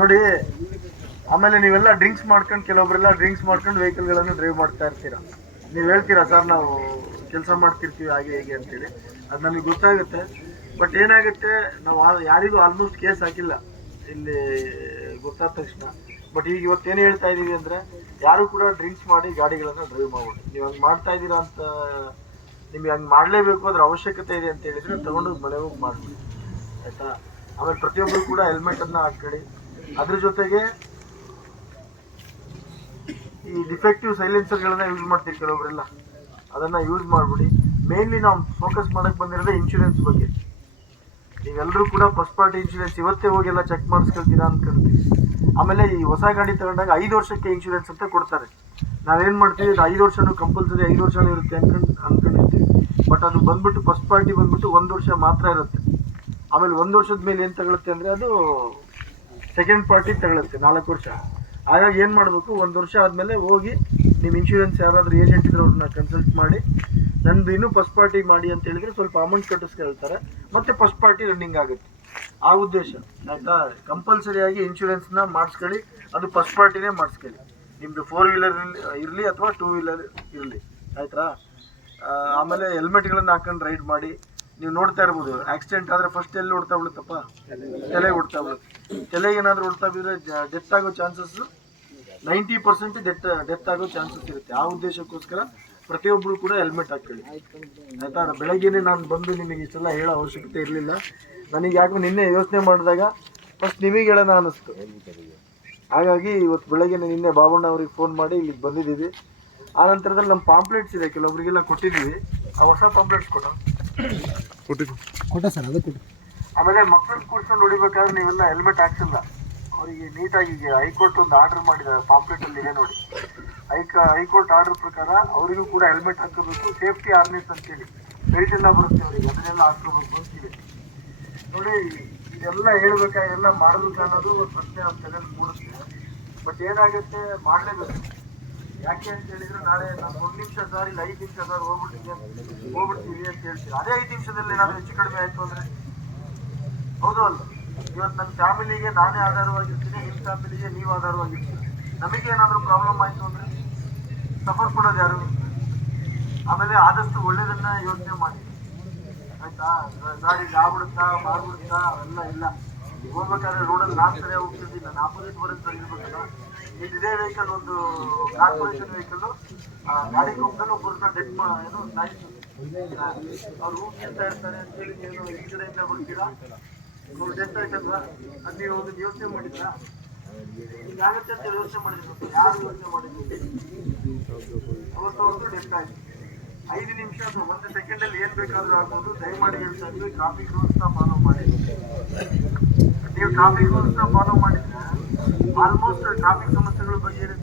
ನೋಡಿ, ಆಮೇಲೆ ನೀವೆಲ್ಲ ಡ್ರಿಂಕ್ಸ್ ಮಾಡ್ಕೊಂಡು, ಕೆಲವೊಬ್ರೆಲ್ಲ ಡ್ರಿಂಕ್ಸ್ ಮಾಡ್ಕೊಂಡು ವೆಹಿಕಲ್ಗಳನ್ನು ಡ್ರೈವ್ ಮಾಡ್ತಾ ಇರ್ತೀರಾ? ನೀವು ಹೇಳ್ತೀರಾ, ಸರ್, ನಾವು ಕೆಲಸ ಮಾಡ್ತಿರ್ತೀವಿ, ಹಾಗೆ, ಹೇಗೆ ಅಂತೇಳಿ. ಅದು ನಮಗೆ ಗೊತ್ತಾಗುತ್ತೆ. ಬಟ್ ಏನಾಗುತ್ತೆ, ನಾವು ಯಾರಿಗೂ ಆಲ್ಮೋಸ್ಟ್ ಕೇಸ್ ಹಾಕಿಲ್ಲ. ಇಲ್ಲಿ ಗೊತ್ತಾದ ತಕ್ಷಣ. ಬಟ್ ಈಗ ಇವತ್ತೇನು ಹೇಳ್ತಾ ಇದ್ದೀವಿ ಅಂದ್ರೆ, ಯಾರು ಕೂಡ ಡ್ರಿಂಕ್ಸ್ ಮಾಡಿ ಗಾಡಿಗಳನ್ನು ಡ್ರೈವ್ ಮಾಡ್ಬೋದು. ನೀವು ಹಂಗೆ ಮಾಡ್ತಾ ಇದ್ದೀರಾ ಅಂತ ನಿಮ್ಗೆ ಹಂಗೆ ಮಾಡಲೇಬೇಕು ಅದ್ರ ಅವಶ್ಯಕತೆ ಇದೆ ಅಂತ ಹೇಳಿದ್ರೆ ತಗೊಂಡು ಮನೆ ಹೋಗಿ ಮಾಡ್ಬಿಡಿ ಆಯಿತಾ? ಆಮೇಲೆ ಪ್ರತಿಯೊಬ್ಬರು ಕೂಡ ಹೆಲ್ಮೆಟ್ ಹಾಕ್ಕೊಳ್ಳಿ ಅದ್ರ ಜೊತೆಗೆ ಈ ಡಿಫೆಕ್ಟಿವ್ ಸೈಲೆನ್ಸರ್ಗಳನ್ನ ಯೂಸ್ ಮಾಡ್ತೀವಿ ಕೆಲವೊಬ್ಬರೆಲ್ಲ ಅದನ್ನ ಯೂಸ್ ಮಾಡ್ಬಿಡಿ. ಮೇನ್ಲಿ ನಾವು ಫೋಕಸ್ ಮಾಡಕ್ ಬಂದಿರೋದೇ ಇನ್ಶೂರೆನ್ಸ್ ಬಗ್ಗೆ. ನೀವೆಲ್ಲರೂ ಕೂಡ ಫಸ್ಟ್ ಪಾರ್ಟಿ ಇನ್ಶೂರೆನ್ಸ್ ಇವತ್ತೇ ಹೋಗೆಲ್ಲ ಚೆಕ್ ಮಾಡಿಸ್ಕೊಳ್ತೀರಾ ಅನ್ಕೊಂತೀವಿ ಆಮೇಲೆ ಈ ಹೊಸ ಗಾಡಿ ತಗೊಂಡಾಗ ಐದು ವರ್ಷಕ್ಕೆ ಇನ್ಶೂರೆನ್ಸ್ ಅಂತ ಕೊಡ್ತಾರೆ. ನಾವೇನು ಮಾಡ್ತೀವಿ ಅದು ಐದು ವರ್ಷನೂ ಕಂಪಲ್ಸರಿ ಐದು ವರ್ಷನೂ ಇರುತ್ತೆ ಅನ್ಕೊಂಡು, ಅನ್ಕೊಂಡಿರ್ತೀವಿ. ಬಟ್ ಅದು ಬಂದ್ಬಿಟ್ಟು ಫಸ್ಟ್ ಪಾರ್ಟಿ ಬಂದ್ಬಿಟ್ಟು ಒಂದು ವರ್ಷ ಮಾತ್ರ ಇರುತ್ತೆ. ಆಮೇಲೆ ಒಂದು ವರ್ಷದ ಮೇಲೆ ಏನು ತಗೊಳುತ್ತೆ ಅಂದರೆ ಅದು ಸೆಕೆಂಡ್ ಪಾರ್ಟಿ ತಗೊಳ್ಳುತ್ತೆ ನಾಲ್ಕು ವರ್ಷ. ಹಾಗಾಗಿ ಏನು ಮಾಡಬೇಕು, ಒಂದು ವರ್ಷ ಆದಮೇಲೆ ಹೋಗಿ ನಿಮ್ಮ ಇನ್ಶೂರೆನ್ಸ್ ಯಾರಾದರೂ ಏಜೆಂಟ್ ಇದ್ರೆ ಅವ್ರನ್ನ ಕನ್ಸಲ್ಟ್ ಮಾಡಿ, ನಂದು ಇನ್ನೂ ಫಸ್ಟ್ ಪಾರ್ಟಿ ಮಾಡಿ ಅಂತ ಹೇಳಿದ್ರೆ ಸ್ವಲ್ಪ ಅಮೌಂಟ್ ಕಟ್ಟಿಸ್ಕೊಳ್ತಾರೆ. ಮತ್ತೆ ಫಸ್ಟ್ ಪಾರ್ಟಿ ರನ್ನಿಂಗ್ ಆಗುತ್ತೆ. ಆ ಉದ್ದೇಶ. ಆಯ್ತಾ? ಕಂಪಲ್ಸರಿಯಾಗಿ ಇನ್ಶೂರೆನ್ಸ್ನ ಮಾಡಿಸ್ಕೊಳ್ಳಿ, ಅದು ಫಸ್ಟ್ ಪಾರ್ಟಿನೇ ಮಾಡಿಸ್ಕೊಳ್ಳಿ. ನಿಮ್ಮದು ಫೋರ್ ವೀಲರ್ ಇರಲಿ ಅಥವಾ ಟೂ ವೀಲರ್ ಇರಲಿ. ಆಯ್ತಾ? ಆಮೇಲೆ ಹೆಲ್ಮೆಟ್ಗಳನ್ನು ಹಾಕೊಂಡು ರೈಡ್ ಮಾಡಿ ನೀವು ನೋಡ್ತಾ ಇರ್ಬೋದು ಆಕ್ಸಿಡೆಂಟ್ ಆದರೆ ಫಸ್ಟ್ ಎಲ್ಲಿ ಹೊಡ್ತಾ ಬಿಡುತ್ತಪ್ಪ? ತಲೆಗೆ ಹೊಡ್ತಾ ಬಿಡುತ್ತೆ. ತಲೆಗೆ ಏನಾದರೂ ಹೊಡ್ತಾ ಬಿದ್ರೆ ಡೆತ್ ಆಗೋ chances ninety percent death death ಆಗೋ ಚಾನ್ಸಸ್ ಇರುತ್ತೆ. ಆ ಉದ್ದೇಶಕ್ಕೋಸ್ಕರ ಪ್ರತಿಯೊಬ್ಬರು ಕೂಡ ಹೆಲ್ಮೆಟ್ ಹಾಕೊಳ್ಳಿ. ಆಯ್ತಾ? ಬೆಳಗ್ಗೆನೆ ನಾನು ಬಂದು ನಿಮಗೆ ಇಷ್ಟೆಲ್ಲ ಹೇಳೋ ಅವಶ್ಯಕತೆ ಇರಲಿಲ್ಲ. ನನಗೆ ಯಾಕೋ ನಿನ್ನೆ ಯೋಚನೆ ಮಾಡಿದಾಗ ಫಸ್ಟ್ ನಿಮಗೆ ಹೇಳೋಣ ಅನ್ನಿಸ್ತು. ಹಾಗಾಗಿ ಇವತ್ತು ಬೆಳಗ್ಗೆ ನಿನ್ನೆ ಬಾಬಣ್ಣ ಅವ್ರಿಗೆ ಫೋನ್ ಮಾಡಿ ಇಲ್ಲಿಗೆ ಬಂದಿದ್ದೀವಿ. ಆ ನಂತರದಲ್ಲಿ ನಮ್ಮ ಪಾಂಪ್ಲೆಟ್ಸ್ ಇದೆ, ಕೆಲವೊಬ್ರಿಗೆಲ್ಲ ಕೊಟ್ಟಿದ್ದೀವಿ. ಆ ಹೊಸ ಪಾಂಪ್ಲೆಟ್ಸ್ ಕೊಟ್ಟು ಕೊಟ್ಟ ಸರ್ ಅದು ಕೊಟ್ಟು. ಆಮೇಲೆ ಮಕ್ಕಳನ್ನ ಕೂರ್ಸ್ಕೊಂಡು ಹೊಡಿಬೇಕಾದ್ರೆ ನೀವೆಲ್ಲ ಹೆಲ್ಮೆಟ್ ಹಾಕ್ಸಿಲ್ಲ. ಅವರಿಗೆ ನೀಟಾಗಿ ಈಗ ಹೈಕೋರ್ಟ್ ಒಂದು ಆರ್ಡರ್ ಮಾಡಿದ್ದಾರೆ ಪಾಂಪ್ಲೆಟ್ ಅಲ್ಲಿ ಇದೆ ನೋಡಿ. ಹೈಕ ಹೈಕೋರ್ಟ್ ಆರ್ಡರ್ ಪ್ರಕಾರ ಅವರಿಗೂ ಕೂಡ ಹೆಲ್ಮೆಟ್ ಹಾಕಬೇಕು ಸೇಫ್ಟಿ ಆರ್ನೆಸ್ ಅಂತೇಳಿ ಬೆಲ್ಟ್ ಎಲ್ಲ ಬರುತ್ತೆ ಅವರಿಗೆ ಅದನ್ನೆಲ್ಲ ಹಾಕೋಬೇಕು ಅಂತಿದೆ ನೋಡಿ ಇದೆಲ್ಲ ಹೇಳ್ಬೇಕಾ ಎಲ್ಲ ಮಾಡಬೇಕು ಅನ್ನೋದು ಒಂದು ಪ್ರಶ್ನೆ ನಮ್ಮ ತಲೆಯಲ್ಲಿ ಮೂಡುತ್ತೆ ಬಟ್ ಏನಾಗುತ್ತೆ ಮಾಡಲೇಬೇಕು. ಯಾಕೆ ಅಂತ ಹೇಳಿದ್ರೆ ನಾಳೆ ನಾನು ಒಂದು ನಿಮಿಷ ಸರ್ ಇಲ್ಲ ಐದು ನಿಮಿಷ ಸರ್ ಹೋಗ್ಬಿಡ್ತೀನಿ ಹೋಗ್ಬಿಡ್ತೀವಿ ಅಂತ ಹೇಳ್ತೀವಿ. ಅದೇ ಐದು ನಿಮಿಷದಲ್ಲಿ ಏನಾದ್ರು ಹೆಚ್ಚು ಕಡಿಮೆ ಆಯಿತು ಅಂದರೆ? ಹೌದು ಅಲ್ಲ. ಇವತ್ತು ನನ್ನ ಫ್ಯಾಮಿಲಿಗೆ ನಾನೇ ಆಧಾರವಾಗಿರ್ತೀನಿ ನಿಮ್ಮ ಫ್ಯಾಮಿಲಿಗೆ ನೀವು ಆಧಾರವಾಗಿರ್ತೀನಿ ನಮಗೆ ಏನಾದರೂ ಪ್ರಾಬ್ಲಮ್ ಆಯಿತು ಅಂದರೆ ಸಫರ್ ಕೊಡೋದು ಯಾರು? ಆಮೇಲೆ ಆದಷ್ಟು ಒಳ್ಳೇದನ್ನ ಯೋಚನೆ ಮಾಡಿ. ಆಯ್ತಾ? ಗಾಡಿ ಆಗ್ಬಿಡುತ್ತಾ, ಮಾಡ್ಬಿಡುತ್ತಾ? ಅವೆಲ್ಲ ಇಲ್ಲ. ಹೋಗ್ಬೇಕಾದ್ರೆ ರೋಡಲ್ಲಿ ನಾಲ್ಕು ಹೋಗ್ತಿದ್ದೀನಿ ನಾನು ಆಪೋಸಿಟ್ ಬರೋದು ತಗಿರ್ಬೇಕಲ್ಲ ಇದು ಇದೇ ವೆಹಿಕಲ್ ಒಂದು ಕಾರ್ಪೊರೇಷನ್ ವೆಹಿಕಲ್ ಗಾಡಿ ಹೋಗ್ತಾನೆ ಒಬ್ಬರನ್ನ ಡೆತ್ ಏನು ಸಾಯಿಸ್ತಾರೆ ಅವ್ರು ಅಂತ ಇರ್ತಾರೆ ಅಂತೇಳಿ ಏನು ಈ ಕಡೆಯಿಂದ ಬರ್ತೀರಾ ಅವ್ರು ಡೆತ್ ಆಯ್ತಲ್ವ ಅದು ಒಂದು ಯೋಚನೆ ಮಾಡಿದ್ರಾ? ಹಿಂಗಾಗತ್ತೆ ಅಂತ ಯೋಚನೆ ಮಾಡಿದ್ರು. ಯಾರು ಯೋಚನೆ ಮಾಡಿದ್ರು? ಅವತ್ತು ಅವ್ರದ್ದು ಡೆತ್ ಆಯ್ತು. ಐದು ನಿಮಿಷ ಅಥವಾ ಒಂದು ಸೆಕೆಂಡ್ ಅಲ್ಲಿ ಬೇಕಾದರೂ ಆಗ್ಬೋದು. ದಯಮಾಡಿ ಹೇಳ್ತಾ ಇದ್ವಿ ಟ್ರಾಫಿಕ್ ರೂಲ್ಸ್ನ ಫಾಲೋ ಮಾಡಿ. ಟ್ರಾಫಿಕ್ ವ್ಯವಸ್ಥೆ ಫಾಲೋ ಮಾಡಿದ್ರೆ ಆಲ್ಮೋಸ್ಟ್ ಟ್ರಾಫಿಕ್ ಸಮಸ್ಯೆಗಳು ಬಗೆಹರಿ